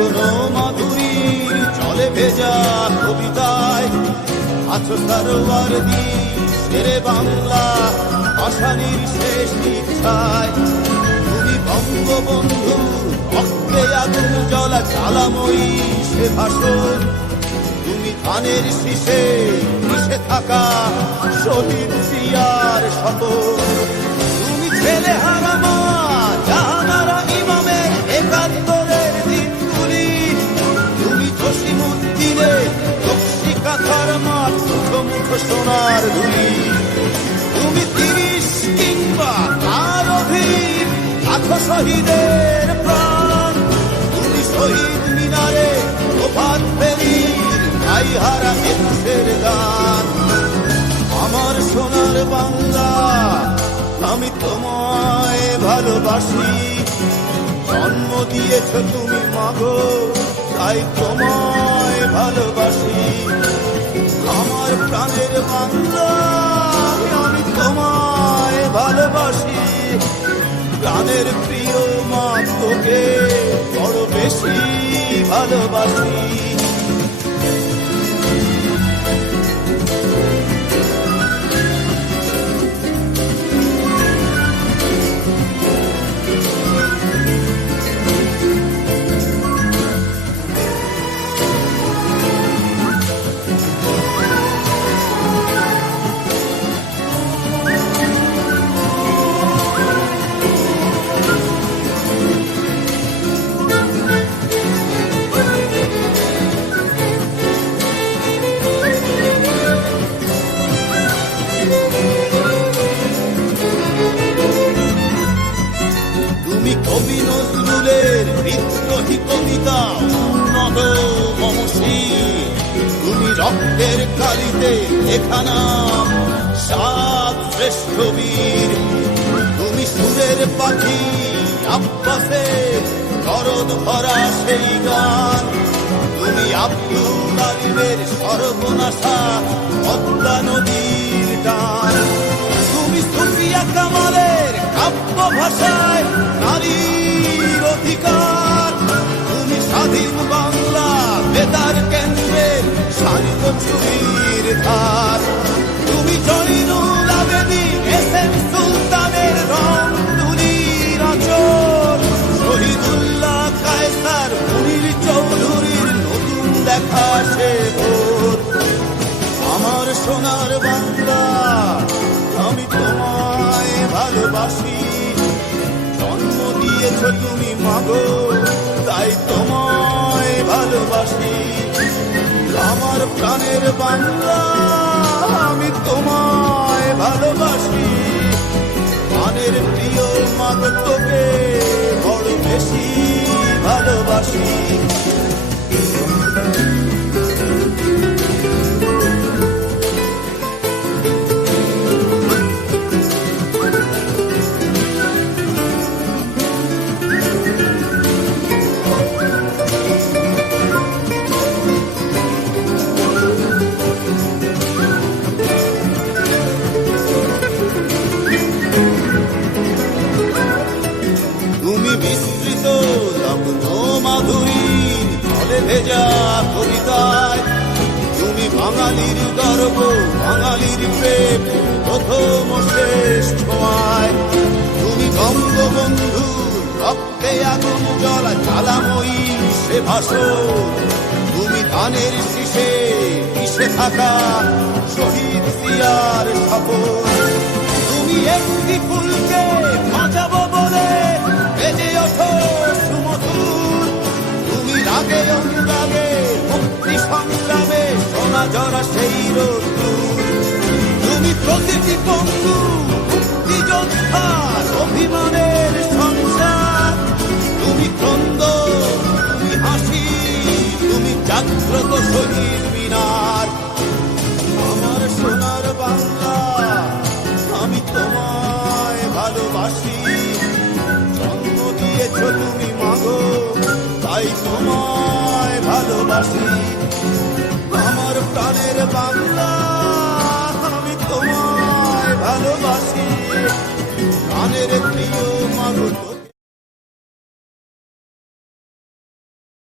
এখনও মাধুরীর চলে ভেজা কবিতায়। আছো সারোয়ার সেরে বাংলা আসানির শেষ ইচ্ছায় তুমি বঙ্গবন্ধু রক্তে আগুন জ্বলা জ্বালাময়ী সে ভাষণ। তুমি ধানের শীষে মিশে থাকা শহীদ সিয়ার শপথ। শহীদের প্রাণ। তুমি শহীদ মিনারে প্রভাত ফেরির গাই হারা একুশের গান। আমার সোনার বাংলা, আমি তোমায় ভালোবাসি। জন্ম দিয়েছ তুমি মাগো, তাই তোমায় ভালোবাসি। আমার প্রাণের বাংলা প্রাণের প্রিয় মা তোকে বড় বেশি ভালোবাসি। বিদ্রোহী কবিতা উন্নত মমসী তুমি রক্তের কালিতে লেখানা, সাত শ্রেষ্ঠ তুমি সুরের পাখি, আব্বাসে করদ ভরা সেই গান। তুমি আব্দুল আলিমের সর্বনাশা, পদ্মা নদীর টান তুমি সুফিয়া কামালের কাব্য ভাষায় নারীর স্বাধীন বাংলা, বেতার কেন্দ্রের শান্ত ছবির ধার তুমি জয়নুল আবেদিন এস এম সুলতানের রং তুলির আচর। শহীদুল্লাহ কায়সার মুনির চৌধুরীর নতুন দেখা সে আমার সোনার বাংলা, আমি তোমায় ভালোবাসি। দিয়েছ তুমি মাগো, তাই তোমায় ভালোবাসি। আমার প্রাণের বাংলা আমি তোমায় ভালোবাসি। প্রাণের প্রিয় মাগো, তোকে বড় বেশি ভালোবাসি। তুমি মিশ্রিত লগ্ন মাধুরী, ফলে ভেজা কবিতায়। তুমি বাঙালির গর্ব, বাঙালির প্রেম, প্রথম ছোঁয়ায় তুমি বঙ্গবন্ধু, রক্তে আগুন জলা জ্বালাময়ী সে ভাষণ। তুমি ধানের শীষে মিশে থাকা শহীদ সিয়ার শপথ। তুমি একটি ফুলকে জরা সেই রোদ্দুর তুমি প্রতিটি বন্ধু মুক্তি যোদ্ধার অভিমানের সংসার। তুমি ক্রন্দ, তুমি হাসি, তুমি জাগ্রত শহীদ মিনার। আমার সোনার বাংলা, আমি তোমায় ভালোবাসি। জন্ম দিয়েছ তুমি মাগো, তাই তোমায় ভালোবাসি। বাংলা